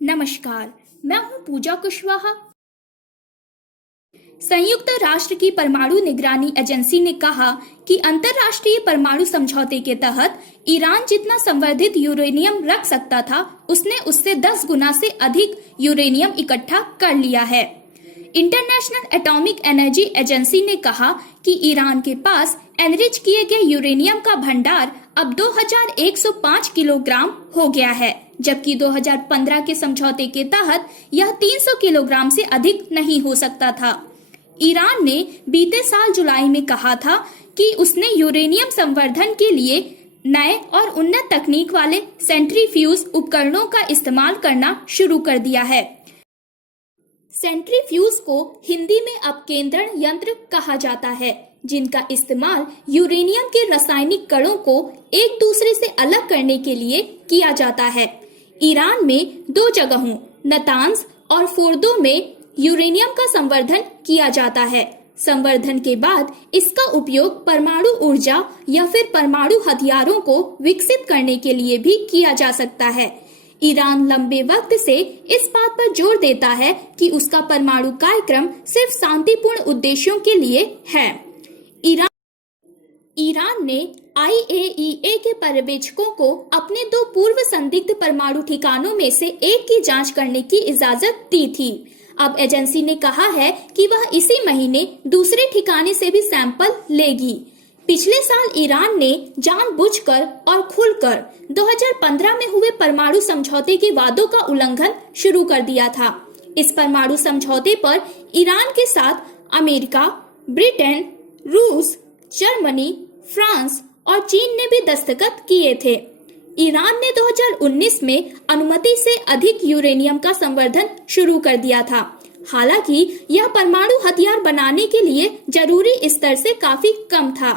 नमस्कार, मैं हूं पूजा कुशवाहा। संयुक्त राष्ट्र की परमाणु निगरानी एजेंसी ने कहा कि अंतर्राष्ट्रीय परमाणु समझौते के तहत ईरान जितना संवर्धित यूरेनियम रख सकता था, उसने उससे 10 गुना से अधिक यूरेनियम इकट्ठा कर लिया है। इंटरनेशनल एटॉमिक एनर्जी एजेंसी ने कहा कि ईरान के पास एनरिच किए गए यूरेनियम का भंडार अब 2105 किलोग्राम हो गया है, जबकि 2015 के समझौते के तहत यह 300 किलोग्राम से अधिक नहीं हो सकता था। ईरान ने बीते साल जुलाई में कहा था कि उसने यूरेनियम संवर्धन के लिए नए और उन्नत तकनीक वाले सेंट्रीफ्यूज उपकरणों का इस्तेमाल करना शुरू कर दिया है। सेंट्रीफ्यूज को हिंदी में अपकेंद्रण यंत्र कहा जाता है, जिनका इस्तेमाल यूरेनियम के रासायनिक कणों को एक दूसरे से अलग करने के लिए किया जाता है। ईरान में 2 जगहों नतांज और फोर्दो में यूरेनियम का संवर्धन किया जाता है। संवर्धन के बाद इसका उपयोग परमाणु ऊर्जा या फिर परमाणु हथियारों को विकसित करने के लिए भी किया जा सकता है। ईरान लंबे वक्त से इस बात पर जोर देता है कि उसका परमाणु कार्यक्रम सिर्फ शांतिपूर्ण उद्देश्यों के लिए है। ईरान ने IAEA के पर्यवेक्षकों को अपने 2 पूर्व संदिग्ध परमाणु ठिकानों में से एक की जांच करने की इजाजत दी थी। अब एजेंसी ने कहा है कि वह इसी महीने दूसरे ठिकाने से भी सैंपल लेगी। पिछले साल ईरान ने जानबूझकर और खुलकर 2015 में हुए परमाणु समझौते के वादों का उल्लंघन शुरू कर दिया था। इस परमाणु समझौते पर ईरान के साथ अमेरिका, ब्रिटेन, रूस, जर्मनी, फ्रांस और चीन ने भी दस्तखत किए थे। ईरान ने 2019 में अनुमति से अधिक यूरेनियम का संवर्धन शुरू कर दिया था। हालांकि यह परमाणु हथियार बनाने के लिए जरूरी स्तर से काफी कम था।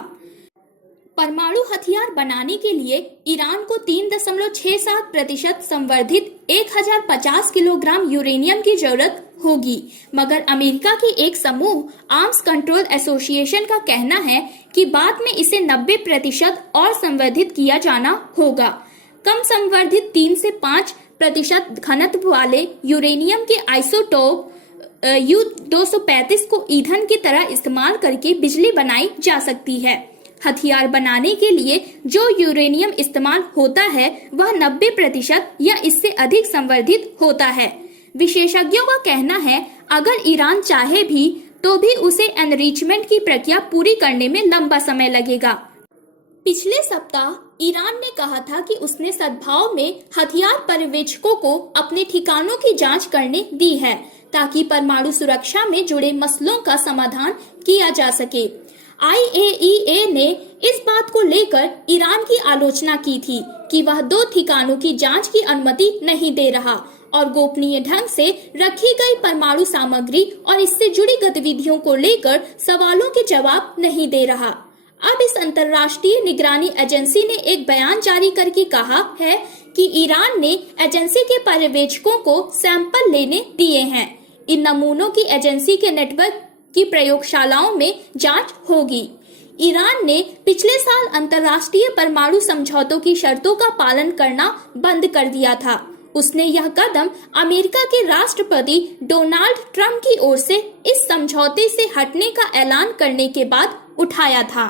परमाणु हथियार बनाने के लिए ईरान को 3.67% संवर्धित 1050 किलोग्राम यूरेनियम की जरूरत होगी, मगर अमेरिका की एक समूह आर्म्स कंट्रोल एसोसिएशन का कहना है कि बाद में इसे 90% और संवर्धित किया जाना होगा। कम संवर्धित 3 से 5% घनत्व वाले यूरेनियम के आइसोटोप U-235 को ईंधन की तरह इस्तेमाल करके बिजली बनाई जा सकती है। हथियार बनाने के लिए जो यूरेनियम इस्तेमाल होता है वह 90% या इससे अधिक संवर्धित होता है। विशेषज्ञों का कहना है अगर ईरान चाहे भी तो भी उसे एनरिचमेंट की प्रक्रिया पूरी करने में लंबा समय लगेगा। पिछले सप्ताह ईरान ने कहा था कि उसने सद्भाव में हथियार पर्यवेक्षकों को अपने ठिकानों की जांच करने दी है, ताकि परमाणु सुरक्षा में जुड़े मसलों का समाधान किया जा सके। IAEA ने इस बात को लेकर ईरान की आलोचना की थी कि वह 2 ठिकानों की जांच की अनुमति नहीं दे रहा और गोपनीय ढंग से रखी गई परमाणु सामग्री और इससे जुड़ी गतिविधियों को लेकर सवालों के जवाब नहीं दे रहा। अब इस अंतर्राष्ट्रीय निगरानी एजेंसी ने एक बयान जारी करके कहा है कि ईरान ने एजेंसी के पर्यवेक्षकों को सैंपल लेने दिए हैं। इन नमूनों की एजेंसी के नेटवर्क की प्रयोगशालाओं में जांच होगी। ईरान ने पिछले साल अंतर्राष्ट्रीय परमाणु समझौतों की शर्तों का पालन करना बंद कर दिया था। उसने यह कदम अमेरिका के राष्ट्रपति डोनाल्ड ट्रंप की ओर से इस समझौते से हटने का ऐलान करने के बाद उठाया था।